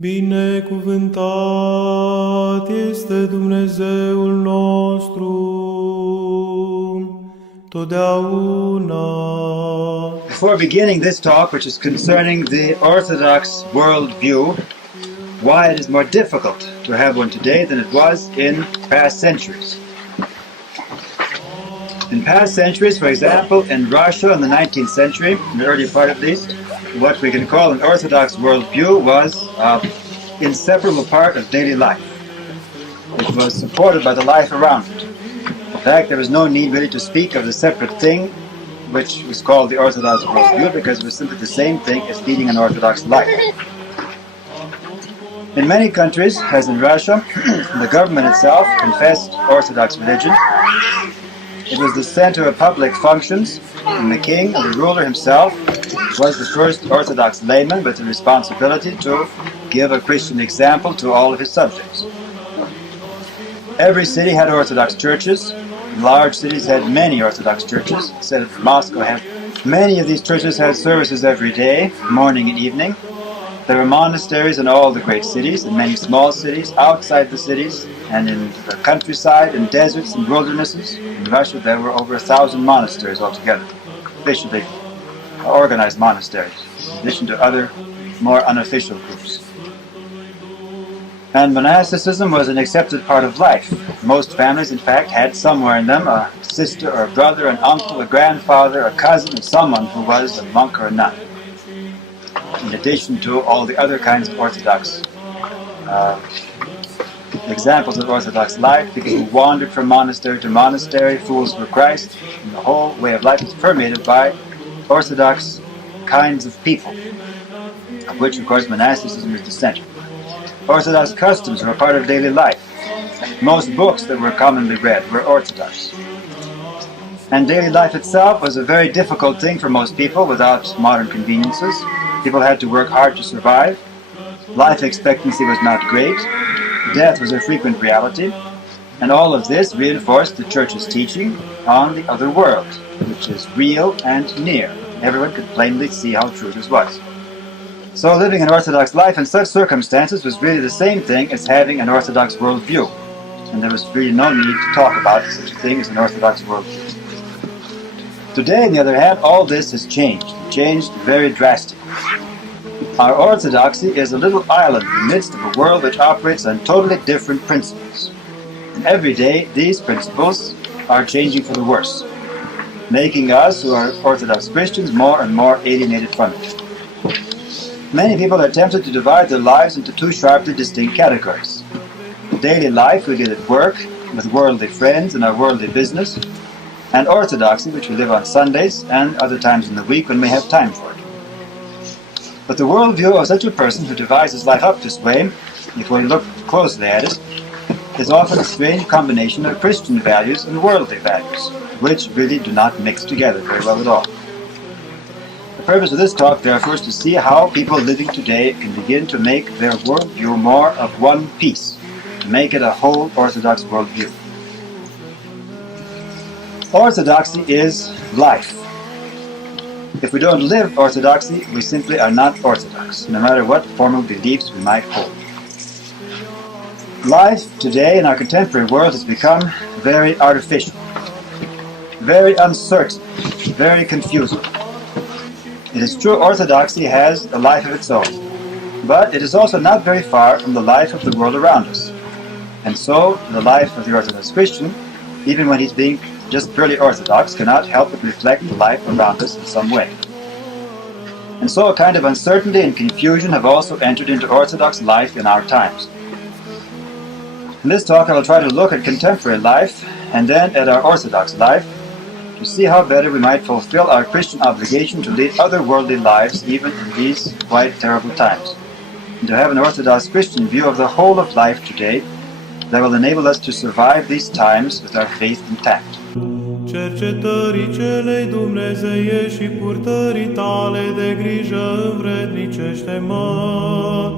Binecuvântat este Dumnezeul nostru totdeauna. Before beginning this talk, which is concerning the Orthodox worldview, why it is more difficult to have one today than it was in past centuries. In past centuries, for example, in Russia in the 19th century, in the early part at least, what we can call an Orthodox worldview was an inseparable part of daily life. It was supported by the life around it. In fact, there was no need really to speak of the separate thing, which was called the Orthodox worldview, because it was simply the same thing as leading an Orthodox life. In many countries, as in Russia, the government itself confessed Orthodox religion. It was the center of public functions, and the king, or the ruler himself, was the first Orthodox layman with the responsibility to give a Christian example to all of his subjects. Every city had Orthodox churches. Large cities had many Orthodox churches. Instead of Moscow, many of these churches had services every day, morning and evening. There were monasteries in all the great cities, in many small cities, outside the cities, and in the countryside, in deserts and wildernesses. In Russia, there were over 1,000 monasteries altogether, officially organized monasteries, in addition to other more unofficial groups. And monasticism was an accepted part of life. Most families, in fact, had somewhere in them a sister or a brother, an uncle, a grandfather, a cousin, or someone who was a monk or a nun. In addition to all the other kinds of Orthodox examples of Orthodox life, people who wandered from monastery to monastery, fools for Christ, and the whole way of life is permeated by Orthodox kinds of people, of which, of course, monasticism is the center. Orthodox customs were a part of daily life. Most books that were commonly read were Orthodox. And daily life itself was a very difficult thing for most people without modern conveniences. People had to work hard to survive. Life expectancy was not great. Death was a frequent reality. And all of this reinforced the Church's teaching on the other world, which is real and near. Everyone could plainly see how true this was. So living an Orthodox life in such circumstances was really the same thing as having an Orthodox worldview. And there was really no need to talk about such a thing as an Orthodox worldview. Today, on the other hand, all this has changed very drastically. Our orthodoxy is a little island in the midst of a world which operates on totally different principles. And every day, these principles are changing for the worse, making us, who are Orthodox Christians, more and more alienated from it. Many people are tempted to divide their lives into two sharply distinct categories. Daily life we live at work, with worldly friends and our worldly business, and orthodoxy, which we live on Sundays and other times in the week when we have time for it. But the worldview of such a person who divides his life up this way, if we look closely at it, is often a strange combination of Christian values and worldly values, which really do not mix together very well at all. The purpose of this talk, therefore, is to see how people living today can begin to make their worldview more of one piece, to make it a whole Orthodox worldview. Orthodoxy is life. If we don't live Orthodoxy, we simply are not Orthodox, no matter what formal beliefs we might hold. Life today in our contemporary world has become very artificial, very uncertain, very confusing. It is true Orthodoxy has a life of its own, but it is also not very far from the life of the world around us. And so the life of the Orthodox Christian, even when he's being just purely Orthodox, cannot help but reflect the life around us in some way. And so a kind of uncertainty and confusion have also entered into Orthodox life in our times. In this talk I will try to look at contemporary life and then at our Orthodox life to see how better we might fulfill our Christian obligation to lead other worldly lives even in these quite terrible times, and to have an Orthodox Christian view of the whole of life today that will enable us to survive these times with our faith intact. Cercetării celei dumnezeiești și purtării tale de grijă învrednicește-mă.